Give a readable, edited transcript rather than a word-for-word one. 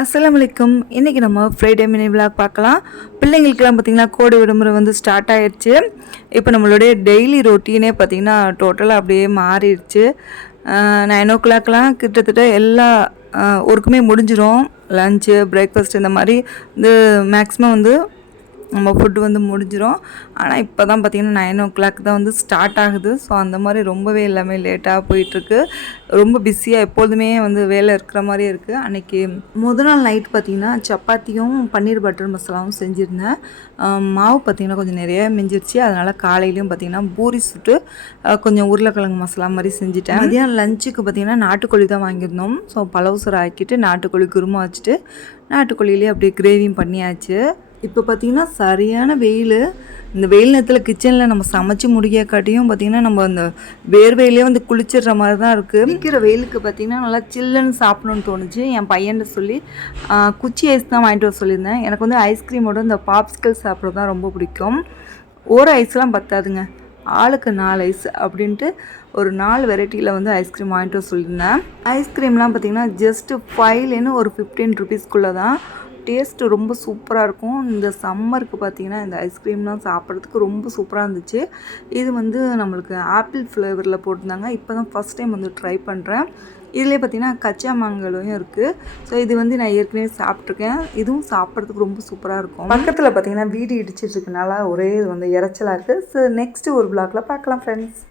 அஸ்ஸலாமு அலைக்கும். இன்றைக்கி நம்ம ஃப்ரைடே மினி விலாக் பார்க்கலாம். பிள்ளைங்களுக்கெல்லாம் பார்த்திங்கன்னா கோடை விடுமுறை வந்து ஸ்டார்ட் ஆகிடுச்சு. இப்போ நம்மளுடைய டெய்லி ரொட்டீனே பார்த்திங்கன்னா டோட்டலாக அப்படியே மாறிடுச்சு. 9 o'clockலாம் கிட்டத்தட்ட எல்லா ஒர்க்குமே முடிஞ்சிடும். லஞ்சு, பிரேக்ஃபாஸ்ட் இந்த மாதிரி வந்து மேக்ஸிமம் வந்து நம்ம ஃபுட்டு வந்து முடிஞ்சிடும். ஆனால் இப்போ தான் பார்த்திங்கன்னா 9 o'clock தான் வந்து ஸ்டார்ட் ஆகுது. ஸோ அந்த மாதிரி ரொம்பவே எல்லாமே லேட்டாக போயிட்டுருக்கு. ரொம்ப பிஸியாக எப்பொழுதுமே வந்து வேலை இருக்கிற மாதிரியே இருக்குது. அன்றைக்கி முதல் நாள் நைட் பார்த்திங்கன்னா சப்பாத்தியும் பன்னீர் பட்டர் மசாலாவும் செஞ்சுருந்தேன். மாவு பார்த்திங்கன்னா கொஞ்சம் நிறைய மிஞ்சிருச்சு. அதனால் காலையிலையும் பார்த்திங்கன்னா பூரி சுட்டு கொஞ்சம் உருளைக்கிழங்கு மசாலா மாதிரி செஞ்சுட்டேன். மதியம் லஞ்சுக்கு பார்த்திங்கன்னா நாட்டுக்கோழி தான் வாங்கியிருந்தோம். ஸோ பலவு சோறு ஆக்கிட்டு நாட்டுக்கோழி குருமா வச்சுட்டு நாட்டுக்கோழியிலே அப்படியே கிரேவியும் பண்ணியாச்சு. இப்போ பார்த்திங்கன்னா சரியான வெயில். இந்த வெயில் நேரத்தில் கிச்சனில் நம்ம சமைச்சு முடிக்காட்டியும் பார்த்திங்கன்னா நம்ம அந்த வேர்வையிலே வந்து குளிச்சிடுற மாதிரி தான் இருக்குது. இருக்கிற வெயிலுக்கு பார்த்திங்கன்னா நல்லா சில்லுன்னு சாப்பிடணுன்னு தோணுச்சு. என் பையன்கிட்ட சொல்லி குச்சி ஐஸ் தான் வாங்கிட்டு வர சொல்லியிருந்தேன். எனக்கு வந்து ஐஸ்கிரீமோட இந்த பாப்ஸ்கில் சாப்பிட்றது தான் ரொம்ப பிடிக்கும். ஒரு ஐஸ்லாம் பத்தாதுங்க, ஆளுக்கு 4 ஐஸ் அப்படின்ட்டு ஒரு 4 வெரைட்டியில் வந்து ஐஸ்கிரீம் வாங்கிட்டு வர சொல்லியிருந்தேன். ஐஸ்கிரீம்லாம் பார்த்திங்கன்னா ஜஸ்ட்டு 5 ஒரு 15 rupeesக்குள்ளே தான். டேஸ்ட்டு ரொம்ப சூப்பராக இருக்கும். இந்த சம்மருக்கு பார்த்திங்கன்னா இந்த ஐஸ்கிரீம்லாம் சாப்பிட்றதுக்கு ரொம்ப சூப்பராக இருந்துச்சு. இது வந்து நம்மளுக்கு ஆப்பிள் ஃப்ளேவரில் போட்டிருந்தாங்க. இப்போ தான் ஃபஸ்ட் டைம் வந்து ட்ரை பண்ணுறேன். இதிலே பார்த்திங்கன்னா கச்சா மாங்காயும் இருக்குது. ஸோ இது வந்து நான் ஏற்கனவே சாப்பிட்ருக்கேன். இதுவும் சாப்பிட்றதுக்கு ரொம்ப சூப்பராக இருக்கும். பக்கத்தில் பார்த்திங்கன்னா வீடு இடிச்சிட்ருக்கனால ஒரே இது வந்து இறைச்சலாக இருக்குது. ஸோ நெக்ஸ்ட்டு ஒரு வ்ளாகில் பார்க்கலாம் ஃப்ரெண்ட்ஸ்.